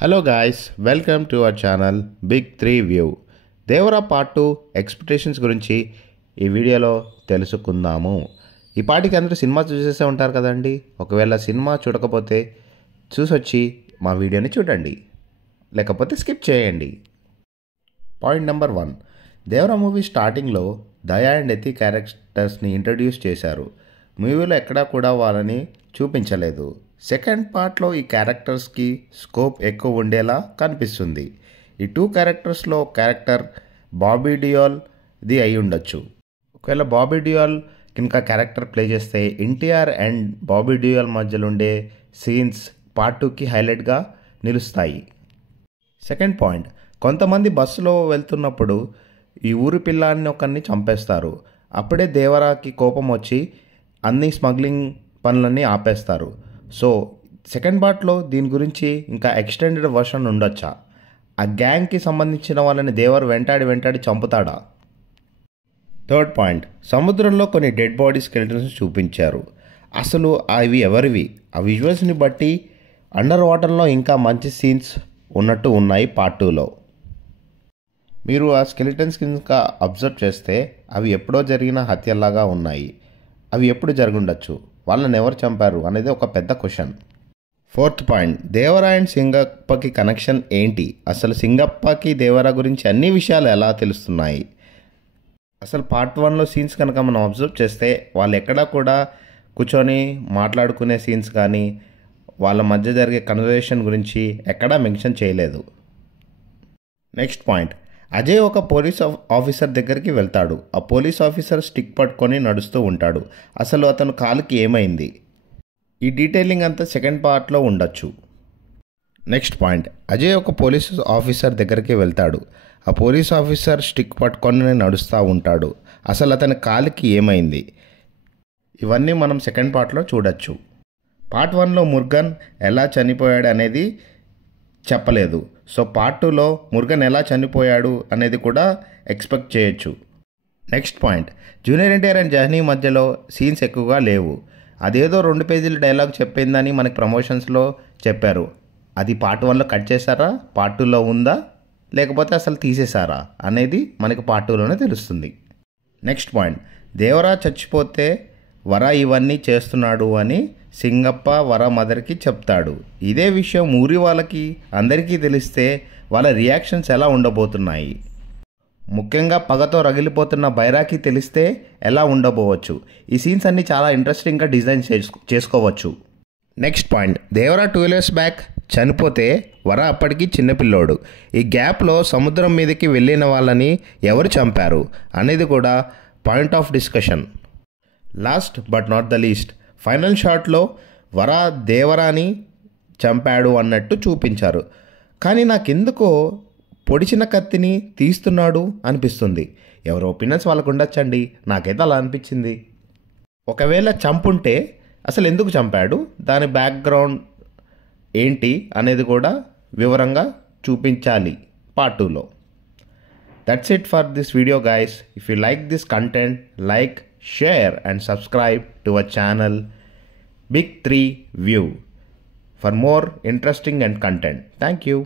Hello guys, welcome to our channel big 3 view. Devara part 2 expectations గురించి ఈ వీడియోలో తెలుసుకుందాము. ఈ పాటికి అందరూ సినిమా చూసేసే ఉంటారు కదండి. ఒకవేళ సినిమా చూడకపోతే చూసొచ్చి మా వీడియోని చూడండి, లేకపోతే స్కిప్ చేయండి. పాయింట్ నెంబర్ 1, దేవరా మూవీ స్టార్టింగ్లో దయా అండ్ యతి క్యారెక్టర్స్ని ఇంట్రడ్యూస్ చేశారు. మూవీలో ఎక్కడా కూడా వాళ్ళని చూపించలేదు. సెకండ్ పార్ట్లో ఈ క్యారెక్టర్స్కి స్కోప్ ఎక్కువ ఉండేలా కనిపిస్తుంది. ఈ 2 క్యారెక్టర్స్లో క్యారెక్టర్ బాబీ డియోల్ది అయి ఉండొచ్చు. ఒకవేళ బాబీ డియోల్ ఇంకా క్యారెక్టర్ ప్లే చేస్తే ఎన్టీఆర్ అండ్ బాబీ డియోల్ మధ్యలో ఉండే సీన్స్ పార్ట్ 2కి హైలైట్గా నిలుస్తాయి. సెకండ్ పాయింట్, కొంతమంది బస్సులో వెళ్తున్నప్పుడు ఈ ఊరి పిల్లాన్ని ఒకరిని చంపేస్తారు. అప్పుడే దేవరాకి కోపం వచ్చి అన్ని స్మగ్లింగ్ పనులన్నీ ఆపేస్తారు. సో సెకండ్ పార్ట్లో దీని గురించి ఇంకా ఎక్స్టెండెడ్ వర్షన్ ఉండొచ్చా? ఆ గ్యాంగ్కి సంబంధించిన వాళ్ళని దేవర్ వెంటాడి చంపుతాడా? థర్డ్ పాయింట్, సముద్రంలో కొన్ని డెడ్ బాడీ స్కెలిటన్స్ చూపించారు. అసలు అవి ఎవరివి? ఆ విజువల్స్ని బట్టి అండర్ వాటర్లో ఇంకా మంచి సీన్స్ ఉన్నట్టు ఉన్నాయి పార్ట్ 2లో. మీరు ఆ స్కెలిటన్స్ ఇంకా అబ్జర్వ్ చేస్తే అవి ఎప్పుడో జరిగిన హత్యలాగా ఉన్నాయి. అవి ఎప్పుడు జరుగుండొచ్చు? వాళ్ళని ఎవరు చంపారు అనేది ఒక పెద్ద question. Fourth point, Devara and సింగప్పకి కనెక్షన్ ఏంటి? అసలు సింగప్పకి దేవరా గురించి అన్ని విషయాలు ఎలా తెలుస్తున్నాయి? అసలు పార్ట్ 1లో సీన్స్ కనుక మనం అబ్జర్వ్ చేస్తే వాళ్ళు ఎక్కడా కూడా కూర్చొని మాట్లాడుకునే సీన్స్ కానీ వాళ్ళ మధ్య జరిగే కన్వర్జేషన్ గురించి ఎక్కడా మెన్షన్ చేయలేదు. నెక్స్ట్ పాయింట్, అజయ్ ఒక పోలీస్ ఆఫీసర్ దగ్గరికి వెళ్తాడు. ఆ పోలీస్ ఆఫీసర్ స్టిక్ పట్టుకొని నడుస్తూ ఉంటాడు. అసలు అతను కాలుకి ఏమైంది? ఈ డీటెయిలింగ్ అంతా సెకండ్ పార్ట్లో ఉండొచ్చు. నెక్స్ట్ పాయింట్, అజయ్ ఒక పోలీస్ ఆఫీసర్ దగ్గరికి వెళ్తాడు. ఆ పోలీస్ ఆఫీసర్ స్టిక్ పట్టుకొని నడుస్తూ ఉంటాడు. అసలు అతని కాలుకి ఏమైంది? ఇవన్నీ మనం సెకండ్ పార్ట్లో చూడొచ్చు. పార్ట్ 1లో మురుగన్ ఎలా చనిపోయాడు అనేది చెప్పలేదు. సో పార్ట్ 2లో మురుగన్ ఎలా చనిపోయాడు అనేది కూడా ఎక్స్పెక్ట్ చేయొచ్చు. Next point, junior NTR and జహనీ మధ్యలో సీన్స్ ఎక్కువగా లేవు. అదేదో 2 పేజీల డైలాగ్ చెప్పిందని మనకి ప్రమోషన్స్లో చెప్పారు. అది పార్ట్ 1లో కట్ చేశారా, పార్ట్ 2లో ఉందా, లేకపోతే అసలు తీసేశారా అనేది మనకి పార్ట్ 2లోనే తెలుస్తుంది. నెక్స్ట్ పాయింట్, దేవరా చచ్చిపోతే వర ఇవన్నీ చేస్తున్నాడు అని సింగప్ప వర మదర్కి చెప్తాడు. ఇదే విషయం ఊరి వాళ్ళకి అందరికీ తెలిస్తే వాళ్ళ రియాక్షన్స్ ఎలా ఉండబోతున్నాయి? ముఖ్యంగా పగతో రగిలిపోతున్న బైరాకి తెలిస్తే ఎలా ఉండబోవచ్చు? ఈ సీన్స్ అన్నీ చాలా ఇంట్రెస్టింగ్గా డిజైన్ చేసుకోవచ్చు. Next point, Devara 2 years back చనిపోతే వర అప్పటికి చిన్నపిల్లోడు. ఈ గ్యాప్లో సముద్రం మీదకి వెళ్ళిన వాళ్ళని ఎవరు చంపారు అనేది కూడా point of discussion. Last but not the least, final షాట్లో వర దేవరాని చంపాడు అన్నట్టు చూపించారు. కానీ నాకెందుకో పొడిచిన కత్తిని తీస్తున్నాడు అనిపిస్తుంది. ఎవరి ఒపీనియన్స్ వాళ్ళకు ఉండొచ్చండి. నాకైతే అలా అనిపించింది. ఒకవేళ చంపుంటే అసలు ఎందుకు చంపాడు, దాని బ్యాక్గ్రౌండ్ ఏంటి అనేది కూడా వివరంగా చూపించాలి పార్ట్ 2లో. That's it for this video guys. If you like this content, like, share and subscribe to our channel Big 3 View for more interesting and content. Thank you.